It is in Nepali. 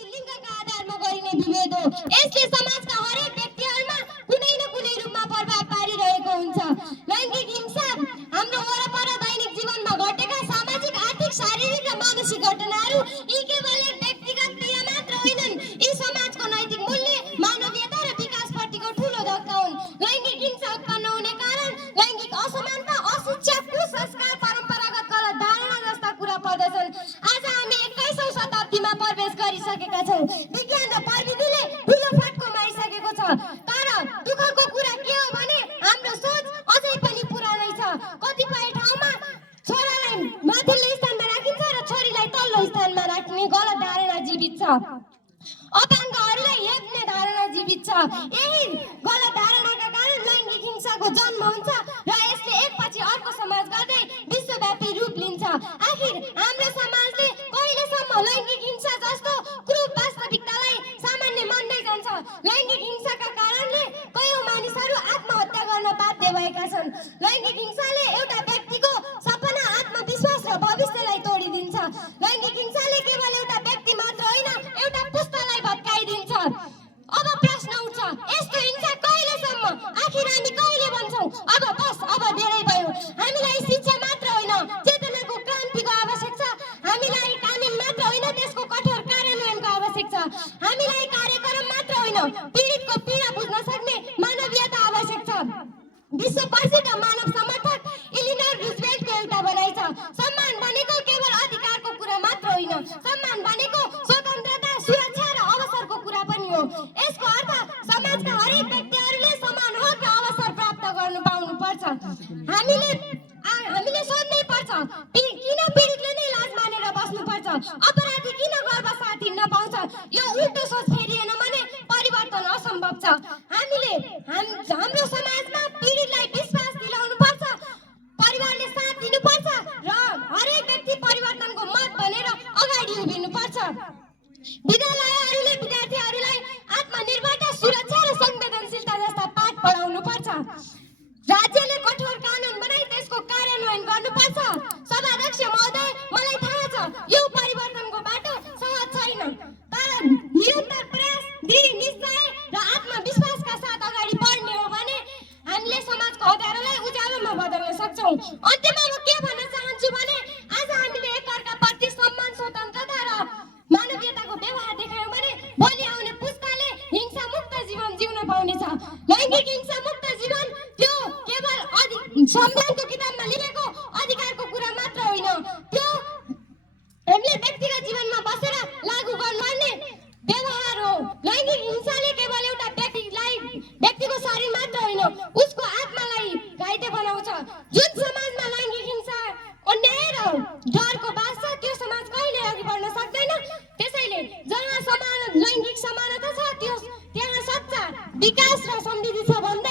लिङ्गका आधारमा गरिने विभेद हो। यसले समाजका हरेक व्यक्तिहरूमा कुनै न कुनै रूपमा प्रभाव पारिरहेको हुन्छ। लैङ्गिक हिंसा हाम्रो वरपर दैनिक जीवनमा घटेका सामाजिक, आर्थिक, शारीरिक र मानसिक घटनाहरू यी केवल एक व्यक्तिगत क्रिया मात्र होइनन्। यी समाजको नैतिक मूल्य, मानवीयता र विकासप्रतिको ठूलो धक्का हुन्। लैङ्गिक हिंसा उत्पन्न हुने कारण लैङ्गिक असमानता, अशिक्षा, कुसंस्कार, परम्परागत गलत धारणा जस्ता कुरा पर्दछन्। आज हामी 21औं शताब्दीमा प्रवेश गरिसकेका छौँ। विज्ञान र प्रविधिले ठूलो फड्को मारिसकेको छ। तर दुःखको कुरा के हो भने हाम्रो सोच अझै पनि पुरानै छ। कतिपय ठाउँमा छोरालाई माथिल्लो स्थानमा राखिन्छ र छोरीलाई तल्लो स्थानमा राख्ने गलत धारणा जीवित छ। अपाङ्गहरूलाई हेप्ने धारणा जीवित छ। यही गलत धारणाका कारण लैङ्गिक हिंसाको जन्म हुन्छ र यसले एकपछि अर्को समाज गर्दै विश्वव्यापी रूप लिन्छ। आखिर हाम्रो समाजले कहिलेसम्म लैङ्गिक हिंसा जस्तो क्रूर वास्तविकतालाई सामान्य मान्दै जान्छ? लैङ्गिक हिंसाका कारणले कयौं मानिसहरू आत्महत्या गर्न बाध्य भएका छन्। लैङ्गिक हिंसाले एउटा व्यक्तिको सपना, आत्मविश्वास र भविष्यलाई तोडिदिन्छ। लैङ्गिक हिंसाले केवल एउटा व्यक्ति मात्र होइन, एउटा पुस्तालाई भत्काइदिन्छ। अब प्रश्न उठ्छ, यस्तो हिंसा कहिलेसम्म? आखिर हामी कहिले भन्छौँ अब बस, अब धेरै भयो? हामीलाई शिक्षा मात्र होइन, चेतनाको क्रान्तिको आवश्यक छ। हामीलाई कानुन मात्र होइन, त्यसको कठोर कार्यान्वयनको आवश्यक छ। हामीलाई कार्यक्रम मात्र होइन, पीडितको पीडा बुझ्न सक्ने मानवीयता आवश्यक छ। विश्व प्रसिद्ध मानव समर्थक इलिनोर रुजवेल्टको एउटा भनाइ छ, सम्मान भनेको केवल अधिकारको कुरा मात्र होइन, सम्मान भनेको स्वतन्त्रता, सुरक्षा र अवसरको कुरा पनि हो। यसको अर्थ समाजका हरेक व्यक्तिहरूले समान हक र अवसर प्राप्त गर्नु पाउनुपर्छ। हामीले सोध्नै पर्छ, किन पीडितले नै लाज मानेर बस्नुपर्छ? अपराधी किन गर्व साथ हिँड्न पाउँछ? यो उल्टो सोच फेरिएन भने परिवर्तन असम्भव छ। हामीले हाम्रो समाजमा पीडितलाई विश्वास दिलाउनु पर्छ, परिवारले साथ दिनुपर्छ र हरेक व्यक्ति परिवर्तनको मत बनेर अगाडि उभिनुपर्छ। विद्यालयहरूले विद्यार्थीहरूलाई आत्मनिर्भरता, सुरक्षा र संवेदनशीलता जस्ता पाठ पढाउनु पर्छ। राज्यले कठोर कानुन बनाई त्यसको कार्यान्वयन गर्नुपर्छ। सभाध्यक्ष महोदय, मलाई थाहा छ यो परिवर्तनको बाटो सहज छैन, तर निरन्तर प्रयास, दृढ निश्चय र आत्मविश्वासका साथ अगाडि बढ्ने हो भने हामीले समाजको अँध्यारोलाई उज्यालोमा बदल्न सक्छौँ। अन्त्यमा म के भन्न चाहन्छु भने आज हामीले एकअर्काप्रति सम्मान, स्वतन्त्रता र मानवीयताको व्यवहार देखायौँ भने भोलि आउने पुस्ताले हिंसा मुक्त जीवन जिउन पाउनेछ। लैङ्गिक हिंसा मुक्त जीवन त्यो केवल संविधानको किताबमा लेखेको अधिकारको कुरा मात्र होइन, त्यो हामीले व्यक्तिगत जीवनमा बसेर लागू गर्नुपर्ने व्यवहार हो। लैङ्गिक हिंसाले केवल एउटा व्यक्तिको शरीर मात्र होइन, उसको आत्मालाई घाइते बनाउँछ। जुन समाजमा लैङ्गिक हिंसा, अन्याय र डरको बास छ त्यो समाज कहिले अघि बढ्न सक्दैन। त्यसैले जहाँ लैङ्गिक समानता छ त्यहाँ सच्चा विकास र समृद्धि छ भन्ने